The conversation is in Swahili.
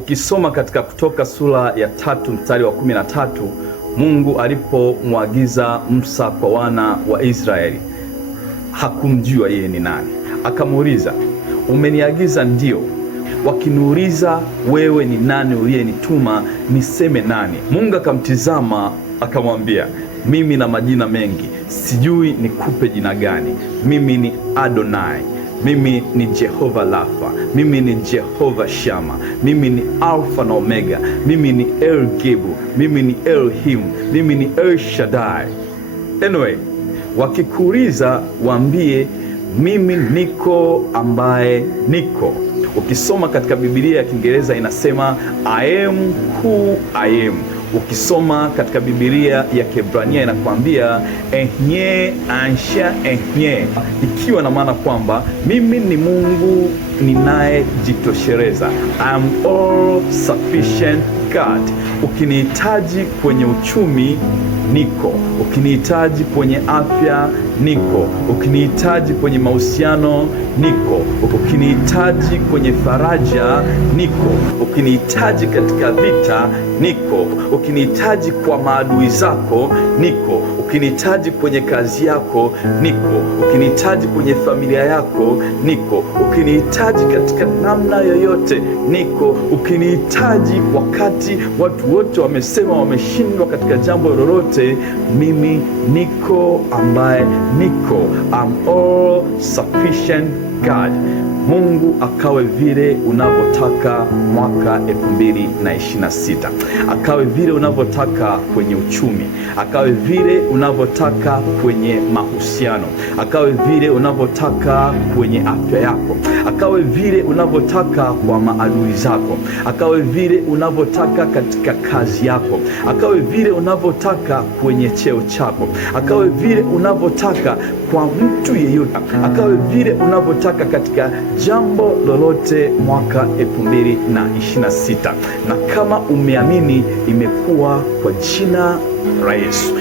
Ukisoma katika Kutoka sura ya 3 mstari wa 13, Mungu alipomwagiza Musa kwa wana wa Israeli, hakumjua yeye ni nani. Akamuuliza, umeniagiza ndio, wakiniuliza wewe ni nani uliyenituma, niseme nani? Mungu akamtizama akamwambia, mimi na majina mengi, sijui nikupe jina gani. Mimi ni Adonai, mimi ni Jehova Rafa, mimi ni Jehova Shama, mimi ni Alfa na Omega, mimi ni El Gibu, mimi ni Elohim, mimi ni El Shaddai. Anyway, wakikuuliza waambie mimi niko ambaye niko. Ukisoma katika Biblia ya Kiingereza inasema I am who I am. Ukisoma katika Biblia ya Kiebrania inakwambia Ehnye Ansha Ehnye, ikiwa na maana kwamba mimi ni Mungu ninayejitosheleza. I am all sufficient God. Ukinihitaji kwenye uchumi niko, ukinihitaji kwenye afya niko, ukinihitaji kwenye mahusiano niko, ukinihitaji kwenye faraja niko, ukinihitaji katika vita niko, ukinihitaji kwa maadui zako niko, ukinihitaji kwenye kazi yako niko, ukinihitaji kwenye familia yako niko, ukinihitaji katika namna yoyote niko, ukinihitaji wakati watu wote wamesema wameshindwa katika jambo lolote, mimi niko ambaye niko. I'm all sufficient God. Mungu akawe vile unavyotaka mwaka 2026, akawe vile unavyotaka kwenye uchumi, akawe vile unavyotaka kwenye mahusiano, akawe vile unavyotaka kwenye afya yako, akawe vile unavyotaka kwa maadui zako, akawe vile unavyotaka katika kazi yako, akawe vile unavyotaka kwenye cheo chako, akawe vile unavyotaka kwa mtu yeyote, akawe vile unavyotaka katika jambo lolote mwaka 2026. Na kama umeamini, imekuwa kwa jina la Yesu.